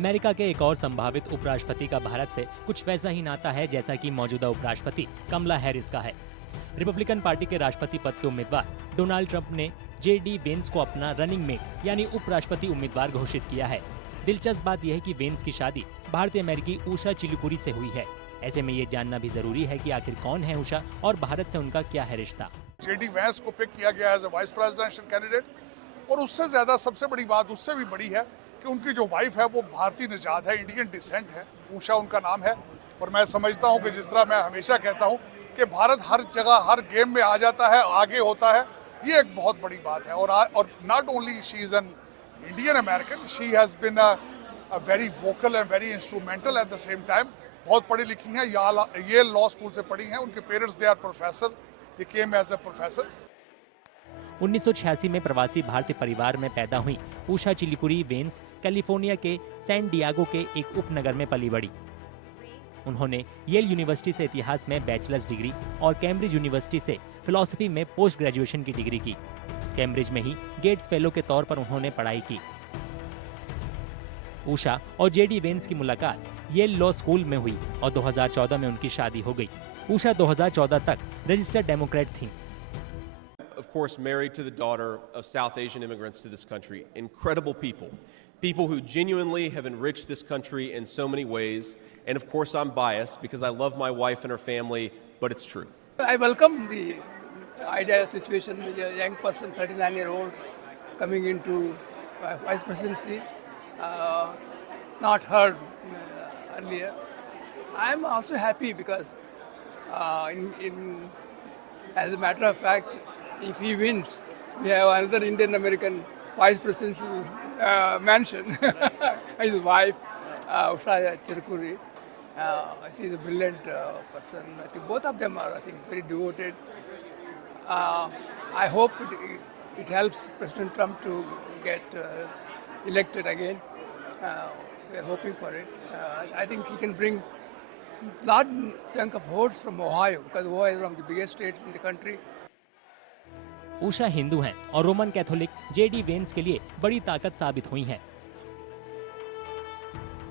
America के एक और संभावित उपराष्ट्रपति का भारत से कुछ वैसा ही नाता है जैसा कि मौजूदा उपराष्ट्रपति कमला हैरिस का है। रिपब्लिकन पार्टी के राष्ट्रपति पद के उम्मीदवार डोनाल्ड ट्रंप ने जेडी वेंस को अपना रनिंग मेट यानी उपराष्ट्रपति उम्मीदवार घोषित किया है। दिलचस्प बात यह है कि वेंस की शादी भारतीय अमेरिकी उषा चिलुकुरी से हुई है। ऐसे में ये जानना भी जरूरी है कि आखिर कौन है उषा और भारत से उनका क्या है रिश्ता। जेडी वेंस को पिक किया गया as a vice presidential candidate और उससे ज्यादा सबसे बड़ी बात उससे भी बड़ी है कि उनकी जो वाइफ है वो भारतीय निजात है, इंडियन डिसेंट है, उषा उनका नाम है। और मैं समझता हूँ कि जिस तरह मैं हमेशा कहता हूँ कि भारत हर जगह हर गेम में आ जाता है, आगे होता है, ये एक बहुत बड़ी बात है। और not only she is an Indian American, she has been a very vocal and very instrumental at the same time. बहुत पढ़ी लिखी हैं, ये लॉ स्कूल से पढ़ी हैं, उनके parents they are professor, they came as a professor. 1986 में प्रवासी भारतीय परिवार में पैदा हुई उषा चिलुकुरी वेंस कैलिफोर्निया के सैन डियागो के एक उपनगर में पली बड़ी। उन्होंने येल यूनिवर्सिटी से इतिहास में बैचलर्स डिग्री और कैम्ब्रिज यूनिवर्सिटी से फिलॉसफी में पोस्ट ग्रेजुएशन की डिग्री की। कैम्ब्रिज में ही गेट्स फेलो के तौर पर उन्होंने पढ़ाई की। उषा और जेडी वेंस की मुलाकात येल लॉ स्कूल में हुई और 2014 में उनकी शादी हो गई। उषा 2014 तक रजिस्टर्ड डेमोक्रेट थीं। Of course, married to the daughter of South Asian immigrants to this country. Incredible people. People who genuinely have enriched this country in so many ways. And of course, I'm biased because I love my wife and her family, but it's true. I welcome the ideal situation with a young person, 39-year-old, coming into vice presidency. Not heard earlier. I'm also happy because, as a matter of fact, if he wins, we have another Indian American vice presidential mansion. His wife, Usha Chilikuri. She is a brilliant person. I think both of them are, very devoted. I hope it helps President Trump to get elected again. We are hoping for it. I think he can bring large chunk of votes from Ohio because Ohio is one of the biggest states in the country. Usha Hindu हैं और Roman Catholic JD Vance के लिए बड़ी ताकत साबित हुई हैं।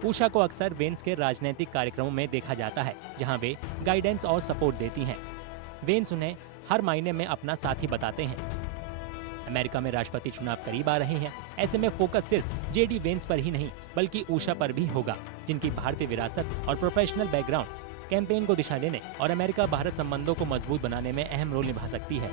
उषा को अक्सर वेंस के राजनीतिक कार्यक्रमों में देखा जाता है, जहां वे गाइडेंस और सपोर्ट देती हैं। वेंस उन्हें हर मायने में अपना साथी बताते हैं। अमेरिका में राष्ट्रपति चुनाव करीब आ रहे हैं, ऐसे में फोकस सिर्फ जेडी वेंस पर ही नहीं बल्कि उषा पर भी होगा, जिनकी भारतीय विरासत और प्रोफेशनल बैकग्राउंड कैंपेन को दिशा देने और अमेरिका भारत संबंधों को मजबूत बनाने में अहम रोल निभा सकती है।